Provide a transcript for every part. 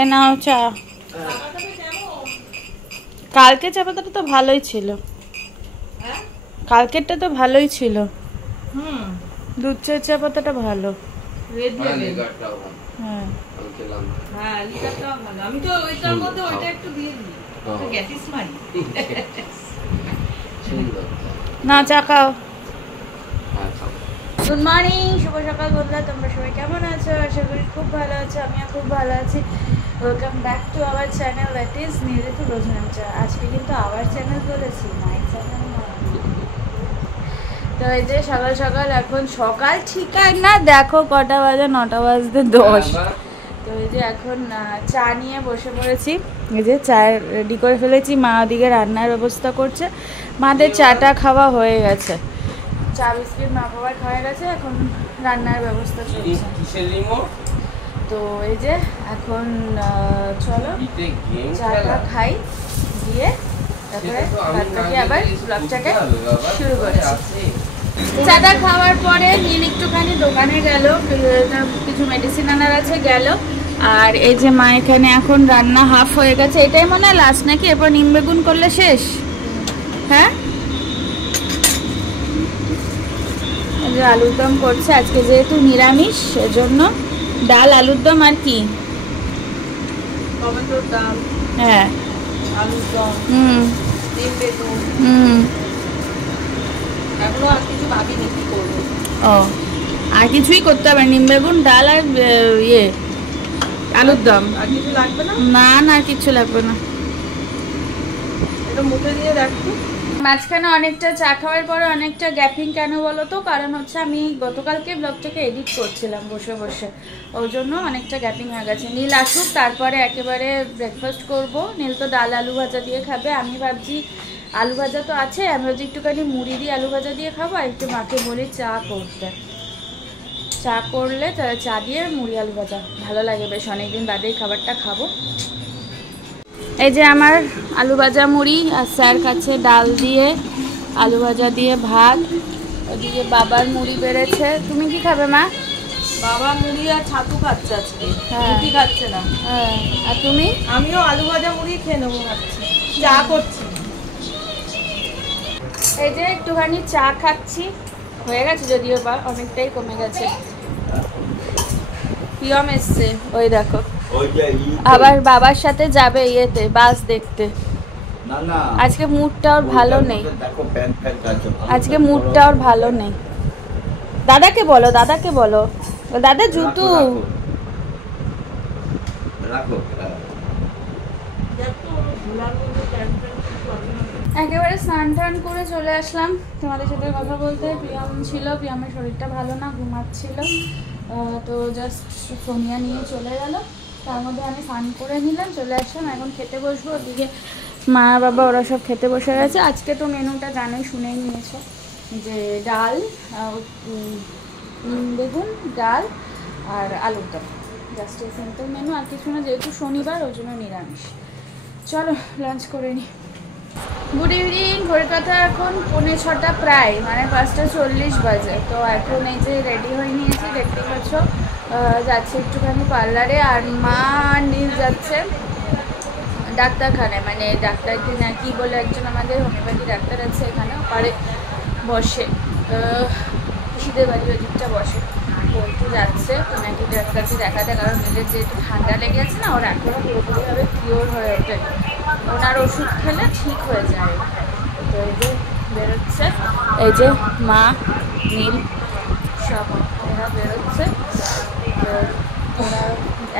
এ নাও চা। কালকে চা পাতাটা তো ভালোই ছিল, কালকেরটা তো ভালোই ছিল। দুধ চা পাতাটা ভালো। হ্যাঁ আমি তো ওইটার মধ্যে ওইটা একটু দিয়ে দিই, গ্যাটিস মারি। না চা খাও। গুড মর্নিং, শুভ সকাল বন্ধুরা, তোমরা সবাই কেমন আছো? আশা করি খুব ভালো আছো, আমিও খুব ভালো আছি। Welcome back to our channel, that is নিউরিতু রোজনামচা। আজকে কিন্তু আওয়ার চ্যানেল বলেছি, মাই চ্যানেল নয়। তো এই যে সকাল সকাল, এখন সকাল ঠিক না, দেখো কটা বাজে, 9টা বাজতে 10। তো এই যে এখন চা নিয়ে বসে পড়েছি। এই যে চা রেডি করে ফেলেছি, মা ওদিকে রান্নার ব্যবস্থা করছে। মাদের চাটা খাওয়া হয়ে গেছে, চা বিস্কিট মা বাবার খাওয়া গেছে, এখন রান্নার ব্যবস্থা চলছে। তো এই যে এখন চলো চাটা খাই, দিয়ে তারপরে বাদবাকি আবার ব্লগটাকে শুরু করছি। চাটা খাওয়ার পরে নীল একটুখানি দোকানে গেল, কিছু মেডিসিন আনার আছে গেল। আর এই যে মা এখানে এখন রান্না হাফ হয়ে গেছে, এটাই মনে হয় লাস্ট নাকি? এরপর নিম বেগুন করলে শেষ। হ্যাঁ, আলুর দম করছে আজকে, যেহেতু নিরামিষ সেজন্য ডাল, আলুর দম আর কি টমেটোর ডাল, হ্যাঁ আলুর দম, ডিম বেগুন। এখনো আর কিছু ভাবিনি কি করবো। ও, আর কিছুই করতে হবে? নিম বেগুন, ডাল আর ইয়ে আলুর দম। আর কিছু লাগবে না? না না, আর কিছু লাগবে না। এটা মুখে দিয়ে দেখো। মাঝখানে অনেকটা চা খাওয়ার পরে অনেকটা গ্যাপিং কেন বলো তো? কারণ হচ্ছে আমি গতকালকে ব্লগটাকে এডিট করছিলাম বসে বসে, ওই জন্য অনেকটা গ্যাপিং হয়ে গেছে। নীল আসুক, তারপরে একেবারে ব্রেকফাস্ট করব। নীল তো ডাল আলু ভাজা দিয়ে খাবে, আমি ভাবছি আলু ভাজা তো আছে, আমি ভাবছি একটুখানি মুড়ি দিয়ে আলু ভাজা দিয়ে খাবো। আর একটু মাকে বলি চা করতে, চা করলে তাহলে চা দিয়ে মুড়ি আলু ভাজা ভালো লাগে, বেশ অনেকদিন বাদেই খাবারটা খাবো। এই যে আমার আলু ভাজা মুড়ি, আর স্যার কাছে ডাল দিয়ে আলু ভাজা দিয়ে ভাত। ওদিকে বাবার মুড়ি বেড়েছে। তুমি কি খাবে মা? বাবা মুড়ি আর ছাতু খাচ্ছে আজকে, হ্যাঁ। রুটি খাচ্ছে না। হ্যাঁ, আর তুমি? আমিও আলু ভাজা মুড়ি খেয়ে নেবো ভাবছি, চা করছি। এই যে একটুখানি চা খাচ্ছি, হয়ে গেছে যদিও বা অনেকটাই কমে গেছে। পিয়ম এসছে, ওই দেখো, আবার বাবার সাথে যাবে ইয়েতে, বাস দেখতে। আজকে মুডটা ওর ভালো নেই, আজকে মুডটা ওর ভালো নেই। দাদাকে বলো, দাদাকে বলো, দাদা জুতু একেবারে স্নান টান করে চলে আসলাম তোমাদের সাথে কথা বলতে। প্রিয়ম ছিল, প্রিয়মের শরীরটা ভালো না, ঘুমাচ্ছিল। তো জাস্ট সোনিয়া নিয়ে চলে গেল, তার মধ্যে আমি স্নান করে নিলাম, চলে আসলাম। এখন খেতে বসবো। ওদিকে মা বাবা ওরা সব খেতে বসে গেছে। আজকে তো মেনুটা জানোই, শুনেই নিয়েছো, যে ডাল, বেগুন, ডাল আর আলুর দম, জাস্ট এই সিম্পল মেনু, আর কিছু না। যেহেতু শনিবার, ওই জন্য নিরামিষ। চলো লাঞ্চ করে নিই। গুড ইভিনিং, কলকাতা এখন 5:45 প্রায়, মানে 5:40 বাজে। তো এখন এই যে রেডি হয়ে নিয়েছি, দেখতে পাচ্ছ, যাচ্ছে একটুখানি পার্লারে। আর মা নীল যাচ্ছে ডাক্তারখানায়, মানে ডাক্তার কিনা কি বলে, একজন আমাদের হোমিওপ্যাথি ডাক্তার আছে এখানে, পারে বসে, খুশিদের বাড়ি ওদিকটা বসে। তো একটু যাচ্ছে নাকি ডাক্তারকে দেখাতে, কারণ নীলের যেহেতু ঠান্ডা লেগে আছে না, ওর এখনও পুরোপুরিভাবে কিওর হয়ে ওঠেনি। ওনার ওষুধ খেলে ঠিক হয়ে যায়। তো এই যে বেরোচ্ছে, এই যে মা, নীল, সব ওরা বেরোচ্ছে। তো ওরা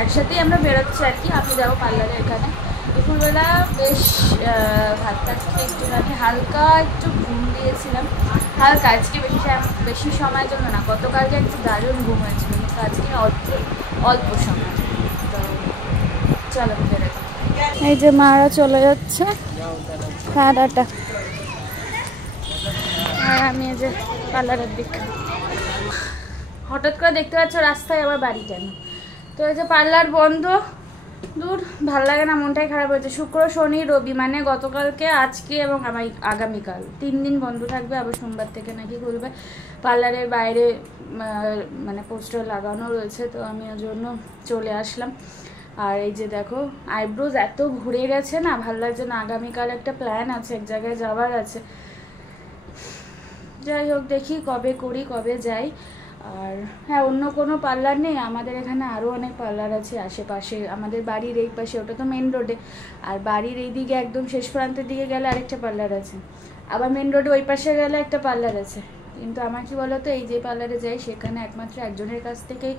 একসাথেই আমরা বেরোচ্ছি আর কি। আমি যাবো পার্লারে এখানে। দুপুরবেলা বেশ ভাত টাত খেয়ে একটুখানি হালকা একটু ঘুম দিয়েছিলাম, হালকা। আজকে বেশি সময়ের জন্য না, গতকালকে একটু দারুণ ঘুম হয়েছিল, কিন্তু আজকে অল্প সময়। তো চলো বেরোই। এই যে মারা চলে যাচ্ছে, হ্যাঁ টাটা। আর আমি এই যে পার্লারের দিকে, হঠাৎ করে দেখতে পাচ্ছ রাস্তায় আবার বাড়ি কেন। তো এই যে পার্লার বন্ধ, দূর ভাল লাগে না, মনটাই খারাপ হয়েছে। শুক্র, শনি, রবি, মানে গতকালকে, আজকে এবং আগামীকাল 3 দিন বন্ধ থাকবে। আবার সোমবার থেকে নাকি খুলবে। পার্লারের বাইরে মানে পোস্টার লাগানো রয়েছে, তো আমি ওর জন্য চলে আসলাম। আর এই যে দেখো আইব্রোজ এত ঘুরে গেছে না, ভালো লাগছে না। আগামীকাল একটা প্ল্যান আছে, এক জায়গায় যাওয়ার আছে। যাই হোক দেখি কবে করি, কবে যাই। আর হ্যাঁ, অন্য কোনো পার্লার নেই আমাদের এখানে, আরও অনেক পার্লার আছে আশেপাশে। আমাদের বাড়ির এই পাশে, ওটা তো মেন রোডে, আর বাড়ির এই দিকে একদম শেষ প্রান্তের দিকে গেলে আরেকটা পার্লার আছে, আবার মেন রোডে ওই পাশে গেলে একটা পার্লার আছে। কিন্তু আমার কি বলতো, এই যে পার্লারে যাই সেখানে একমাত্র একজনের কাছ থেকেই,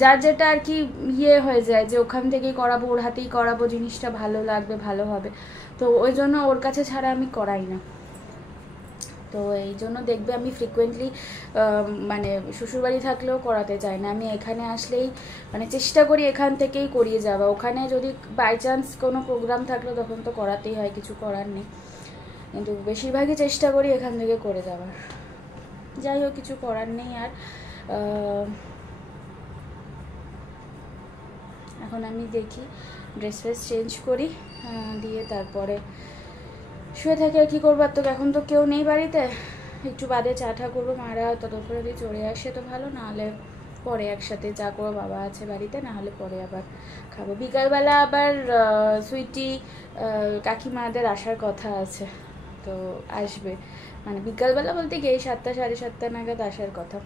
যার যেটা আর কি হয়ে যায় যে ওখান থেকেই করাবো, ওর হাতেই করাবো, জিনিসটা ভালো লাগবে, ভালো হবে, তো ওই জন্য ওর কাছে ছাড়া আমি করাই না। তো এই জন্য দেখবে আমি ফ্রিকুয়েন্টলি মানে শ্বশুরবাড়ি থাকলেও করাতে চাই না, আমি এখানে আসলেই মানে চেষ্টা করি এখান থেকেই করিয়ে যাওয়া। ওখানে যদি বাই চান্স কোনো প্রোগ্রাম থাকলো তখন তো করাতেই হয়, কিছু করার নেই, কিন্তু বেশিরভাগই চেষ্টা করি এখান থেকে করে যাওয়ার। যাই হোক, কিছু করার নেই। আর এখন আমি দেখি ড্রেস ফ্রেস চেঞ্জ করি, দিয়ে তারপরে শুয়ে থাকি। আর কী করবো, আর তো এখন তো কেউ নেই বাড়িতে, একটু বাদে চা টা করবো, মারা ততক্ষণে যদি চলে আসে তো ভালো, নাহলে পরে একসাথে চা করবো, বাবা আছে বাড়িতে, নাহলে পরে আবার খাবো। বিকালবেলা আবার সুইটি কাকিমাদের আসার কথা আছে, তো আসবে, মানে বিকালবেলা বলতে গিয়ে 7টা সাড়ে 7টা নাগাদ আসার কথা।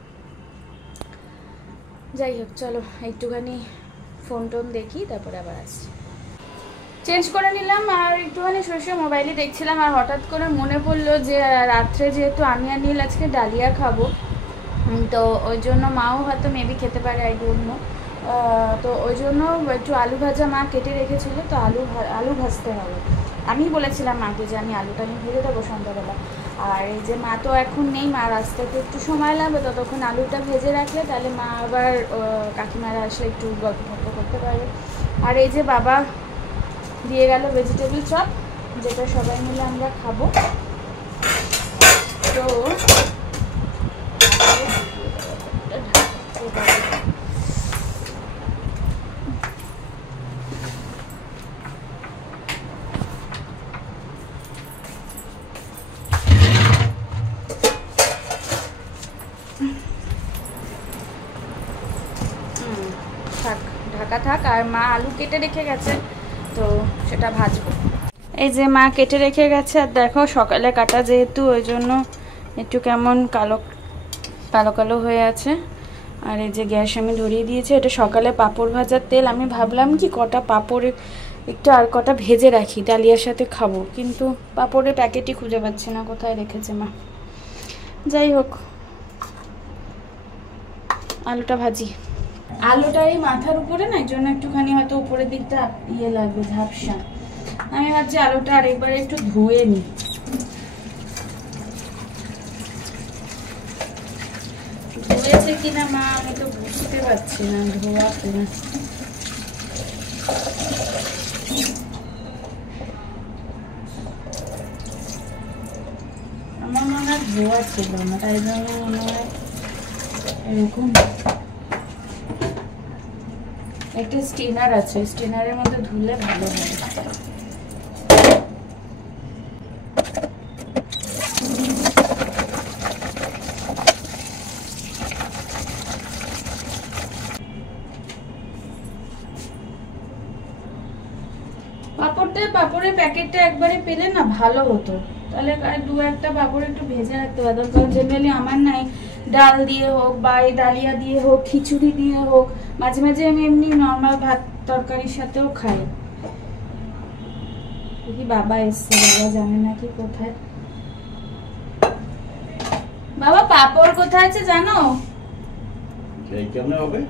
যাই হোক চলো একটুখানি ফোন টোন দেখি, তারপরে আবার আসছি। চেঞ্জ করে নিলাম আর একটুখানি শুয়ে মোবাইলে দেখছিলাম, আর হঠাৎ করে মনে পড়লো যে রাত্রে যেহেতু আমি আর নীল আজকে ডালিয়া খাবো, তো ওই জন্য মাও হয়তো মেবি খেতে পারে, আই ডোন্ট নো। তো ওই জন্য একটু আলু ভাজা মা কেটে রেখেছিল, তো আলু ভাজতে হবে। আমি বলেছিলাম মাকে যে আমি আলুটা ভেজে দেবো সন্ধ্যাবেলা। আর এই যে মা তো এখন নেই, মার আসতে একটু সময় লাগবে, ততক্ষণ আলুটা ভেজে রাখলে তাহলে মা আবার কাকিমারা আসলে একটু গল্প করতে পারবে। আর এই যে বাবা দিয়ে গেল ভেজিটেবল চপ, যেটা সবাই মিলে আমরা খাবো। তো থাক, ঢাকা থাক। আর মা আলু কেটে রেখে গেছে, তো সেটা ভাজবো। এই যে মা কেটে রেখে গেছে, আর দেখো সকালে কাটা যেহেতু ওই জন্য একটু কেমন কালো কালো কালো হয়ে আছে। আর এই যে গ্যাস আমি ধরিয়ে দিয়েছি, এটা সকালে পাঁপড় ভাজার তেল। আমি ভাবলাম কি কটা পাঁপড় একটু আর কটা ভেজে রাখি, ডালিয়ার সাথে খাবো, কিন্তু পাঁপড়ের প্যাকেটই খুঁজে পাচ্ছি না, কোথায় রেখেছে মা। যাই হোক, আলুটা ভাজি। আলুটা এই মাথার উপরে না, এই জন্য একটুখানি হয়তো উপরের দিকটা লাগবে, ঝাপসা। আমি ভাবছি আলুটা আরেকবার একটু ধুয়ে নিই। ধুয়েছে কিনা মা আমি তো বুঝতে পারছি না, ধোয়া কিনা। আমার মনে হয় ধোয়া ছিল না, তাই জন্য মনে হয় এরকম। একটা স্টিনার আছে, স্টিনারের মধ্যে ধুলে ভালো হয়। পাঁপড়ের প্যাকেটটা একবারে পেলে না ভালো হতো, তাহলে দু একটা পাঁপড় একটু ভেজে রাখতে পারতাম। কারণ জেনারেলি আমার নাই ডাল দিয়ে হোক বা এই ডালিয়া দিয়ে হোক, খিচুড়ি দিয়ে হোক, মাঝে মাঝে আমি এমনি নর্মাল ভাত তরকারির সাথেও খাই। কি বাবা এসছে, বাবা জানে না কি কোথায়। বাবা পাঁপড় কোথায় আছে জানো? কেমন হবে?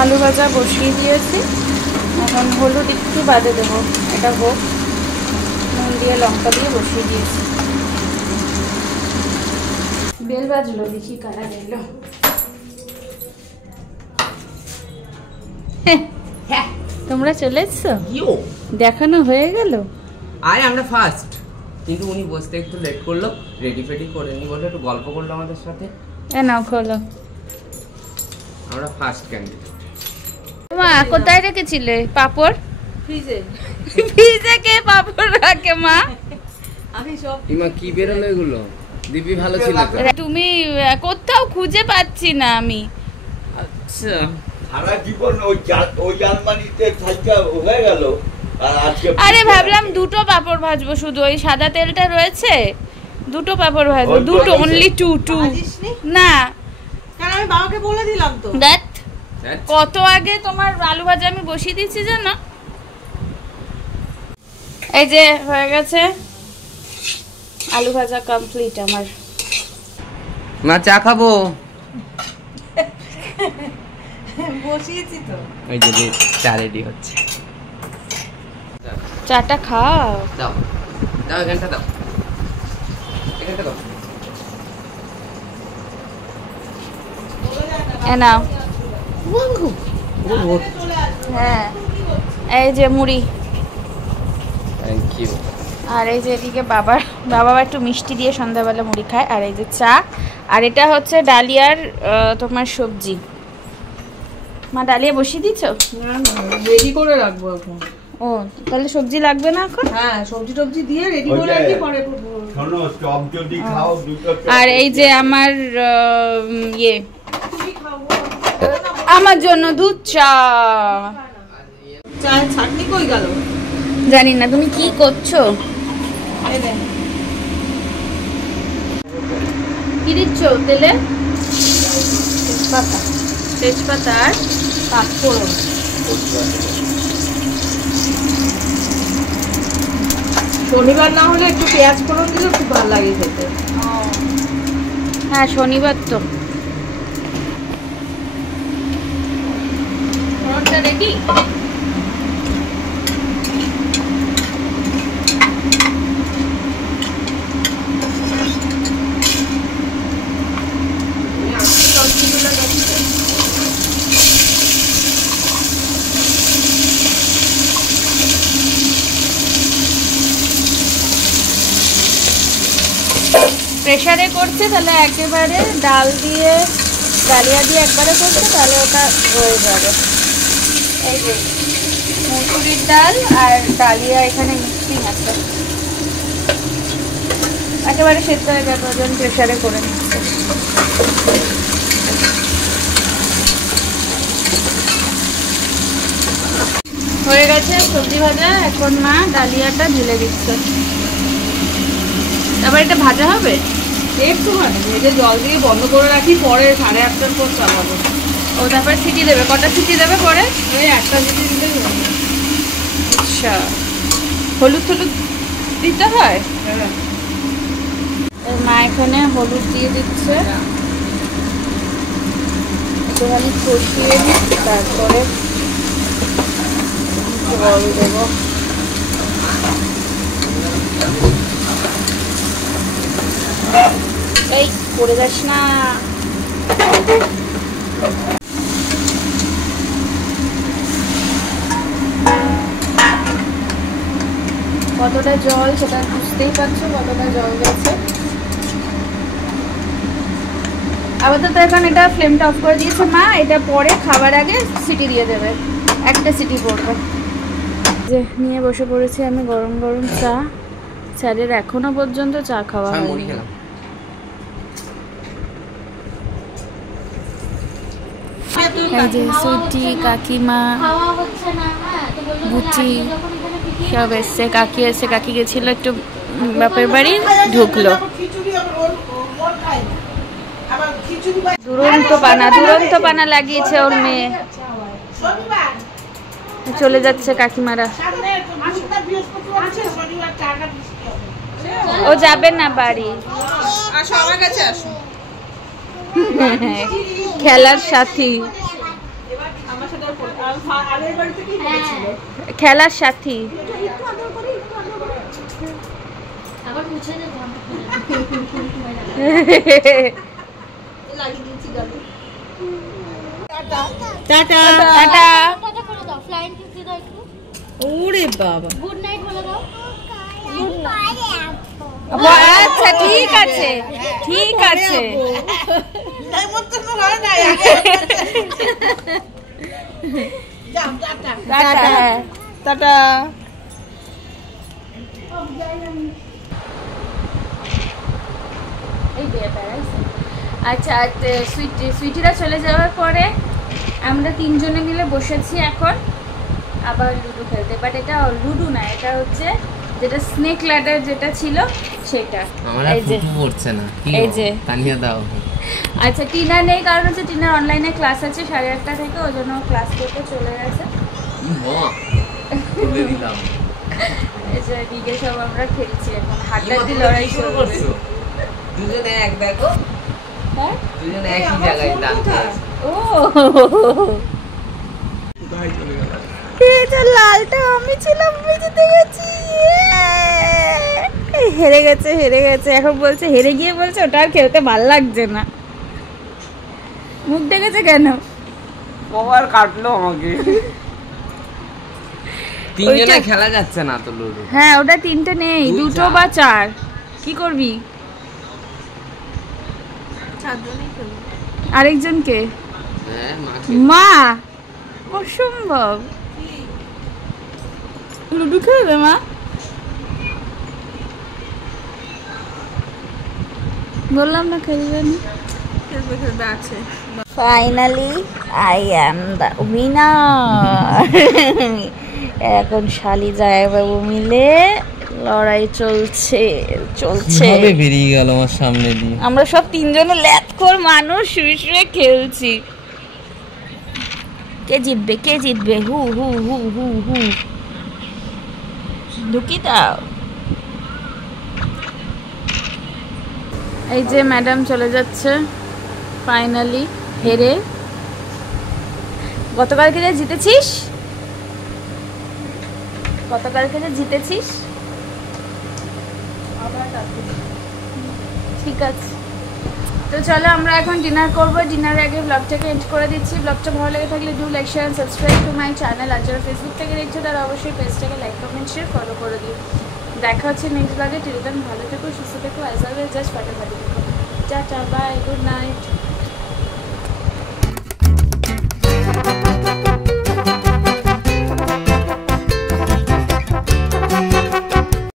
আলু ভাজা বসিয়ে দিয়েছি, এখন হলুদ একটু বাদে দেবো, এটা হোক, নুন দিয়ে লঙ্কা দিয়ে বসিয়ে দিয়েছি। বেল বাজলো, দেখি কারা গেল। তোমরা চলে এসছো, দেখানো হয়ে গেল। আরে আমরা ফার্স্ট, কিন্তু উনি বসতে একটু লেট করলো, রেডি ফেডি করেনি বলে একটু গল্প করলো আমাদের সাথে। নাও খোলো। আমরা ফার্স্ট ক্যান্ডিডেট। মা কোথায় রেখেছিলে পাপড়? ফ্রিজে। ফ্রিজে কে পাপড় রাখে মা? আমি সব ইমা কি বেরোলো এগুলো? দিবি ভালো ছিল তো। তুমি কোথাও খুঁজে পাচ্ছি না আমি। আচ্ছা সারা জীবন ওই জার্মানিতে থাকা হয়ে গেল, আর আজকে আরে ভাবলাম দুটো পাপড় ভাজবো, শুধু ওই সাদা তেলটা রয়েছে, দুটো পাপড় ভাজবো, দুটো, অনলি টু। ভাজিসনি? না কারণ আমি বাবাকে বলে দিলাম তো। দেখ কত আগে তোমার আলু ভাজা আমি বসিয়ে দিচ্ছি জানো। এই যে হয়ে গেছে আলু ভাজা কমপ্লিট আমার। মা চা খাবো। বসিয়েছি তো। ওই যে চা রেডি হচ্ছে। চাটা খাও। দাও দাও, এখানটা দাও, এখানটা দাও। এ নাও। হ্যাঁ এই যে মুড়ি, থ্যাংক ইউ। আর এই যে এদিকে বাবা একটু মিষ্টি দিয়ে সন্ধ্যাবেলা মুড়ি খায়, আর এই যে চা, আর এটা হচ্ছে ডালিয়ার তোমার সবজি। মা ডালিয়া বসিয়ে দিচ্ছ? রেডি করে রাখবো এখন। ও তাহলে সবজি লাগবে না এখন? হ্যাঁ, সবজি টবজি দিয়ে রেডি ওই করে যে- রাখি, পরে শোনো, চপ যদি খাও দুটো চপ। আর এই যে আমার ইয়ে, তুমি খাবো। আমার জন্য দুধ চা। চায়ের চাটনি কই গেল? জানি না, তুমি কি করছো? এই নে। কি দিচ্ছ তেলে? তেজপাতা আর পাঁচফোড়ন। শনিবার না হলে একটু পেঁয়াজ ফোড়ন দিলে খুব ভালো লাগে খেতে। হ্যাঁ শনিবার তো। ফোড়নটা রেডি? প্রেসারে করছে তাহলে একেবারে ডাল দিয়ে ডালিয়া দিয়ে একবারে করছে, তাহলে ওটা হয়ে যাবে। এই যে মুসুরির ডাল আর ডালিয়া এখানে মিক্সিং আছে, একেবারে সেদ্ধ হয়ে যাবে, ওজন প্রেসারে করে নিচ্ছে। হয়ে গেছে সবজি ভাজা, এখন মা ডালিয়াটা ঢেলে দিচ্ছে। তারপর এটা ভাজা হবে একটুখানি ভেজে জল দিয়ে বন্ধ করে রাখি, পরে 8:30টার পর চালাবো। ও তারপর সিটি দেবে? কটা সিটি দেবে পরে? ওই একটা সিটি দিলেই হবে। আচ্ছা, হলুদ দিতে হয়? হ্যাঁ। এর মা এখানে হলুদ দিয়ে দিচ্ছে, একটুখানি কষিয়ে নিচ্ছি, তারপরে জল দেবো। এই পড়ে যাস না। কতটা জল সেটা বুঝতেই পারছো, কতটা জল গেছে। আপাতত এখন এটা ফ্লেমটা অফ করে দিয়েছে মা, এটা পরে খাবার আগে সিটি দিয়ে দেবে, একটা সিটি পড়বে। যে নিয়ে বসে পড়েছি আমি গরম গরম চা। স্যারের এখনো পর্যন্ত চা খাওয়া হয়নি। এই যে সুইটি, কাকিমা, বুচি সব এসছে। কাকি এসছে, কাকি গেছিল একটু বাপের বাড়ি, ঢুকলো। দুরন্ত পানা লাগিয়েছে ওর মেয়ে। চলে যাচ্ছে কাকিমারা। ও যাবে না বাড়ি, খেলার সাথী। আগের বাড়িতে কি করেছিল? খেলার সাথী। আবার মুছে দে ঘন্টা লাগিয়ে দিয়েছি গালে। টাটা। টাটা। টাটা করে দাও, ফ্লাইং কিস দিয়ে দাও একটু। ওরে বাবা। গুড নাইট বলে দাও। আচ্ছা ঠিক আছে, ঠিক আছে। টাটা। টাটা। আচ্ছা সুইটিরা চলে যাওয়ার পরে আমরা তিনজনে মিলে বসেছি এখন আবার লুডো খেলতে। বাট এটা লুডো না, এটা হচ্ছে যেটা স্নেক ল্যাডার যেটা ছিল সেটা। আমার এই যে ফুটু পড়ছে না, কি এই যে তানিয়া দাও। আচ্ছা টিনা নেই, কারণ হচ্ছে টিনার অনলাইনে ক্লাস আছে 8:30 থেকে, ওই জন্য ক্লাস করতে চলে গেছে। তুলে দিলাম। এই যে এদিকে সব আমরা খেলছি এখন, হাড্ডাহাড্ডি লড়াই শুরু করছি। দুজনে এক দেখো, হ্যাঁ দুজনে একই জায়গায় দাঁড়িয়ে আছে। ও এই যে লালটা আমি ছিলাম, আমি জিতে গেছি। হেরে গেছে। এখন বলছে, হেরে গিয়ে বলছে ওটা আর খেলতে ভাল লাগছে না। মুখ ডেকেছে কেন? কবার কাটলো আমাকে। তিনজনে ওইটা- খেলা যাচ্ছে না তো লুডো। হ্যাঁ ওটা 3টে নেই, দুই 2টো চার। বা 4। কি করবি? আরেকজনকে হ্যাঁ মা অসম্ভব। লুডো খেলবে মা? বললাম না খেলবে না। খেলবে আছে। Finally I am the winner. এখন শালি জায়বাবু মিলে লড়াই চলছে। কিভাবে বেরিয়ে গেল আমার সামনে দিয়ে। আমরা সব তিনজনে ল্যাথখোর মানুষ শুয়ে শুয়ে খেলছি। কে জিতবে? হু হু হু হু হু। ঢুকি দাও। এই যে ম্যাডাম চলে যাচ্ছে ফাইনালি হেরে। গতকালকে যে জিতেছিস, ঠিক আছে। তো চলো আমরা এখন ডিনার করবো। ডিনারের আগে ব্লগটাকে এন্ড করে দিচ্ছি। ব্লগটা ভালো লেগে থাকলে do like share subscribe to my channel. আর যারা ফেসবুক থেকে দেখছো তারা অবশ্যই পেজটাকে লাইক কমেন্ট শেয়ার ফলো করে দিও। দেখা হচ্ছে নেক্সট ব্লগে। টিল দেন ভালো থেকো, সুস্থ থেকো, অ্যাজ অলওয়েজ জাস্ট ফাটাফাটি থেকো। Tata, bye, good night.